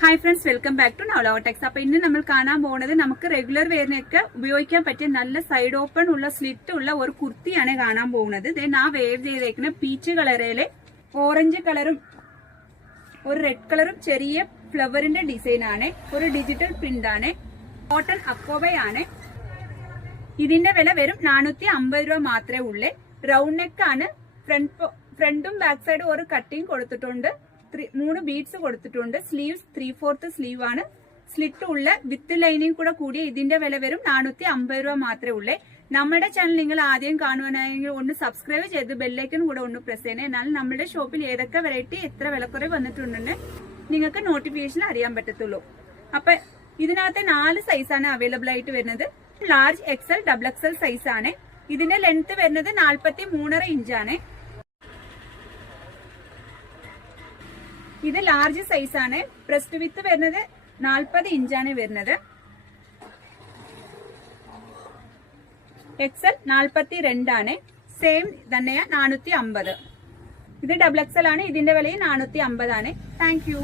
Hi friends, welcome back to നവലോടെക്സ്. അപ്പൊ ഇന്ന് നമ്മൾ കാണാൻ പോകുന്നത് നമുക്ക് റെഗുലർ വെയറിനൊക്കെ ഉപയോഗിക്കാൻ പറ്റിയ നല്ല സൈഡ് ഓപ്പൺ ഉള്ള സ്ലിറ്റ് ഉള്ള ഒരു കുർത്തിയാണ് കാണാൻ പോകുന്നത്. ആ വെയർ ചെയ്തേക്കുന്ന പീച്ച് കളറിലെ ഓറഞ്ച് കളറും ഒരു റെഡ് കളറും ചെറിയ ഫ്ലവറിന്റെ ഡിസൈൻ ആണ്. ഒരു ഡിജിറ്റൽ പ്രിന്റ് ആണ്. കോട്ടൺ അക്കോബയാണ്. ഇതിന്റെ വില വെറും 450 രൂപ മാത്രമേ ഉള്ളേ. റൗണ്ട് നെക്ക് ആണ്. ഫ്രണ്ടും ബാക്ക് സൈഡും ഒരു കട്ടിങ് കൊടുത്തിട്ടുണ്ട്. 3 ബീഡ്സ് കൊടുത്തിട്ടുണ്ട്. സ്ലീവ്സ് 3/4 സ്ലീവ് ആണ്. സ്ലിറ്റ് ഉള്ള വിത്ത് ലൈനിങ് കൂടെ കൂടിയ ഇതിന്റെ വില വരും 450 രൂപ മാത്രമേ ഉള്ളേ. നമ്മുടെ ചാനൽ നിങ്ങൾ ആദ്യം കാണുവാനാണെങ്കിൽ ഒന്ന് സബ്സ്ക്രൈബ് ചെയ്ത് ബെല്ലൈക്കൺ കൂടെ ഒന്ന് പ്രസ് ചെയ്യണേ. എന്നാൽ നമ്മുടെ ഷോപ്പിൽ ഏതൊക്കെ വെറൈറ്റി എത്ര വിലക്കുറവ് വന്നിട്ടുണ്ടെന്ന് നിങ്ങൾക്ക് നോട്ടിഫിക്കേഷൻ അറിയാൻ പറ്റത്തുള്ളൂ. അപ്പൊ ഇതിനകത്ത് 4 സൈസാണ് അവൈലബിൾ ആയിട്ട് വരുന്നത്. Large, XL, double XL size ആണ്. ഇതിന്റെ ലെങ്ത് വരുന്നത് 43.5 ഇഞ്ചാണ്. ഇത് ലാർജ് സൈസ് ആണ്. ബ്രസ്റ്റ് വിത്ത് വരുന്നത് 40 ഇഞ്ചാണ് വരുന്നത്. എക്സൽ 42 ആണ്. സെയിം തന്നെയാ 450. ഇത് ഡബിൾ എക്സൽ ആണ്. ഇതിന്റെ വിലയും 450 ആണ്. Thank you.